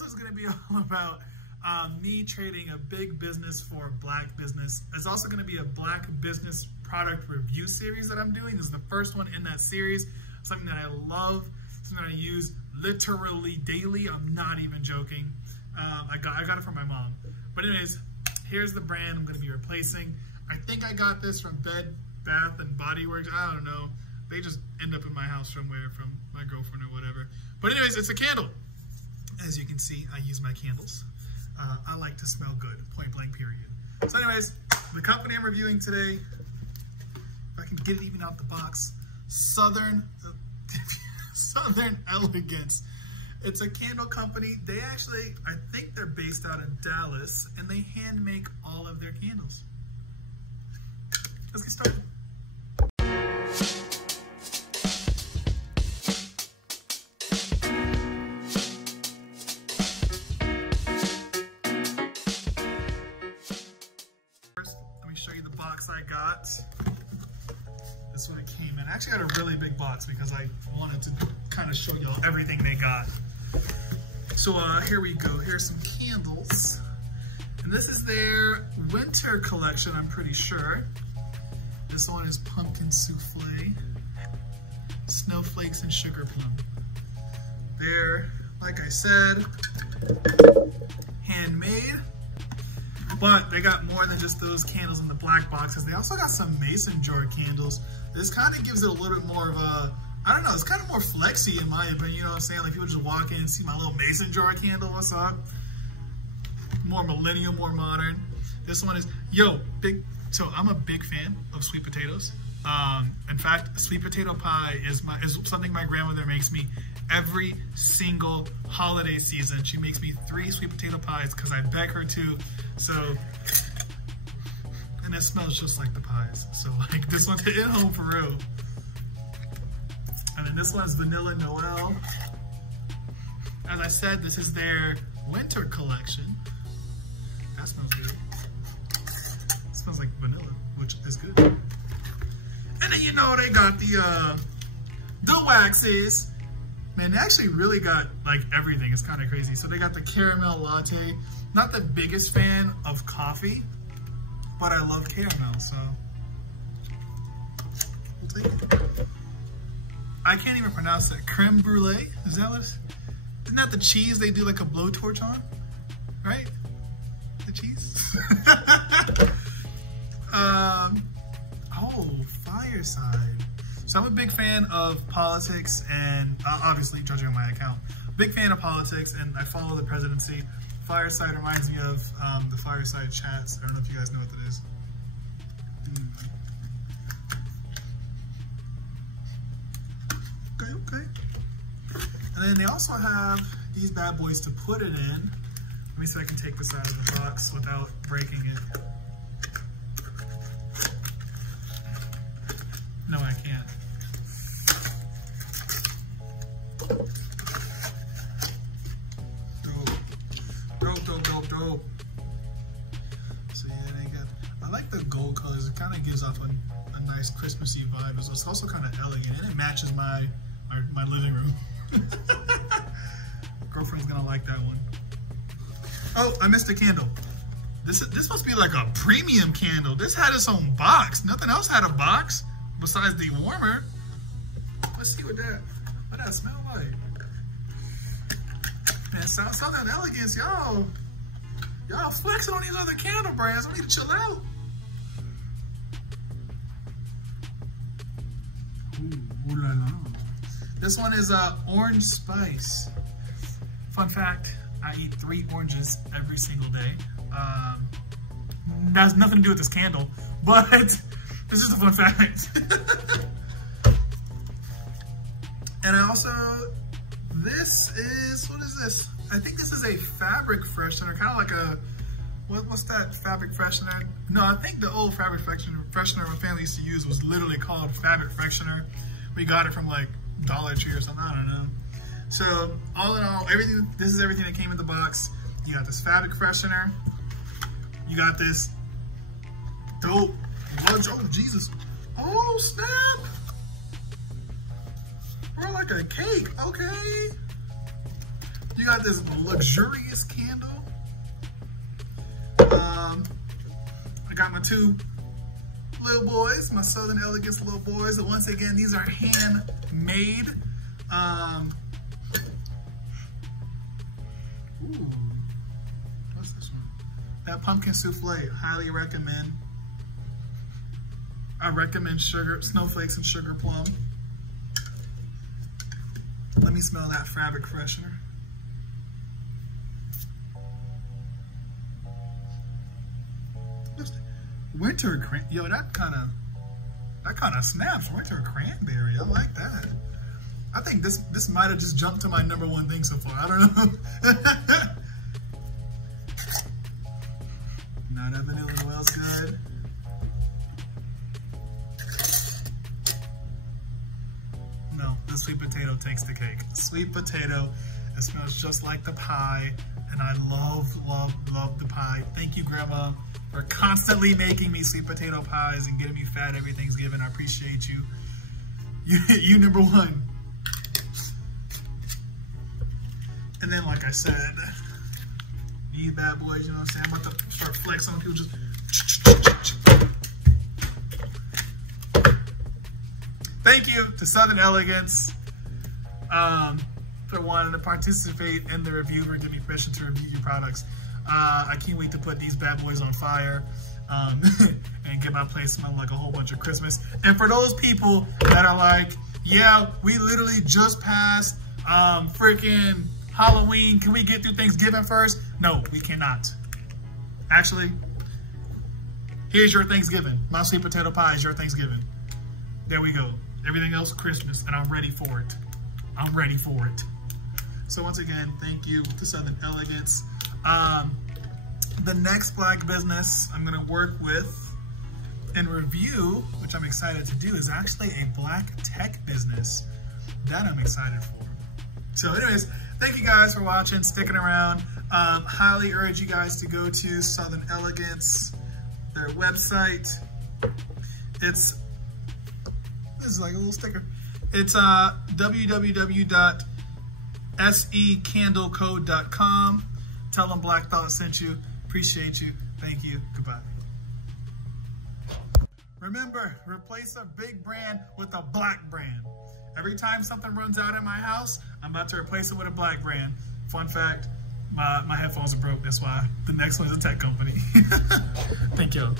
this is going to be all about me trading a big business for a black business. It's also going to be a black business product review series that I'm doing. This is the first one in that series. Something that I love, something that I use literally daily. I'm not even joking. I got it from my mom. But anyways, here's the brand I'm going to be replacing. I think I got this from Bed Bath and Body Works. I don't know. They just end up in my house somewhere from my girlfriend or whatever. But anyways, it's a candle. As you can see, I use my candles. I like to smell good, point blank period. So anyways, the company I'm reviewing today, if I can get it even out the box, Southern Elegance. It's a candle company. They actually, I think they're based out in Dallas, and they hand make all of their candles. Let's get started. First, let me show you the box I got. This is what it came in. I actually got a really big box because I wanted to kind of show y'all everything they got. So here we go. Here's some candles. And this is their winter collection, I'm pretty sure. This one is pumpkin souffle, snowflakes, and sugar plum. They're, like I said, handmade. But they got more than just those candles in the black boxes. They also got some mason jar candles. This kind of gives it a little bit more of a, I don't know, it's kind of more flexy in my opinion, you know what I'm saying? Like people just walk in and see my little mason jar candle, what's up? More millennial, more modern. This one is, so I'm a big fan of sweet potatoes. In fact, sweet potato pie is something my grandmother makes me every single holiday season. She makes me 3 sweet potato pies because I beg her to. So, and it smells just like the pies. So like this one's hitting home for real. And then this one's Vanilla Noel. As I said, this is their winter collection. That smells good. It smells like vanilla, which is good. And then you know they got the waxes. Man, they actually really got like everything. It's kind of crazy. So they got the caramel latte. Not the biggest fan of coffee, but I love caramel, so we'll take it. I can't even pronounce that. Creme brulee? Is that what? Isn't that the cheese they do like a blowtorch on? Right? The cheese? Oh, fireside. So I'm a big fan of politics and obviously judging on my account. Big fan of politics and I follow the presidency. Fireside reminds me of the fireside chats. I don't know if you guys know what that is. Okay. And then they also have these bad boys to put it in. Let me see if I can take this out of the box without breaking it. No, I can't. Dope. So yeah, they got, I like the gold colors. It kind of gives off a nice Christmassy vibe. So it's also kind of elegant and it matches my living room. Girlfriend's gonna like that one. Oh, I missed a candle. This must be like a premium candle. This had its own box. Nothing else had a box besides the warmer. Let's see what that smell like. Man, Southern Elegance, y'all flexing on these other candle brands. We need to chill out. Ooh la la. This one is orange spice. Fun fact, I eat 3 oranges every single day. That has nothing to do with this candle, but this is a fun fact. And I also, this is, what is this? I think this is a fabric freshener, kind of like a, what's that fabric freshener? No, I think the old fabric freshener my family used to use was literally called fabric freshener. We got it from like Dollar Tree or something, I don't know. So all in all, this is everything that came in the box. You got this fabric freshener. You got this dope, oh Jesus, oh snap. We're like a cake, okay. You got this luxurious candle. I got my two little boys, my Southern Elegance little boys. And once again, these are handmade. Ooh, what's this one? That pumpkin souffle, highly recommend. I recommend sugar, snowflakes and sugar plum. Let me smell that fabric freshener. Winter cran, yo, that kind of snaps. Winter cranberry, I like that. I think this might have just jumped to my #1 thing so far. I don't know. Now that vanilla smells good. No, the sweet potato takes the cake. Sweet potato, it smells just like the pie, and I love the pie. Thank you, Grandma, for constantly making me sweet potato pies and getting me fat every Thanksgiving. I appreciate you. You #1. And then, like I said, these bad boys, you know what I'm saying? I'm about to start flexing on people. Just thank you to Southern Elegance for wanting to participate in the review or give me permission to review your products. I can't wait to put these bad boys on fire and get my place smelling like a whole bunch of Christmas. And for those people that are like, yeah, we literally just passed freaking Halloween. Can we get through Thanksgiving first? No, we cannot. Actually, here's your Thanksgiving. My sweet potato pie is your Thanksgiving. There we go. Everything else Christmas, and I'm ready for it. I'm ready for it. So once again, thank you to Southern Elegance. The next black business I'm gonna work with and review, which I'm excited to do, is actually a black tech business that I'm excited for. So anyways, thank you guys for watching, sticking around. Highly urge you guys to go to Southern Elegance, their website. This is like a little sticker. It's www.secandlecode.com. Tell them Black Thought sent you. Appreciate you. Thank you. Goodbye. Remember, replace a big brand with a black brand. Every time something runs out in my house, I'm about to replace it with a black brand. Fun fact, my headphones are broke. That's why the next one is a tech company. Thank you.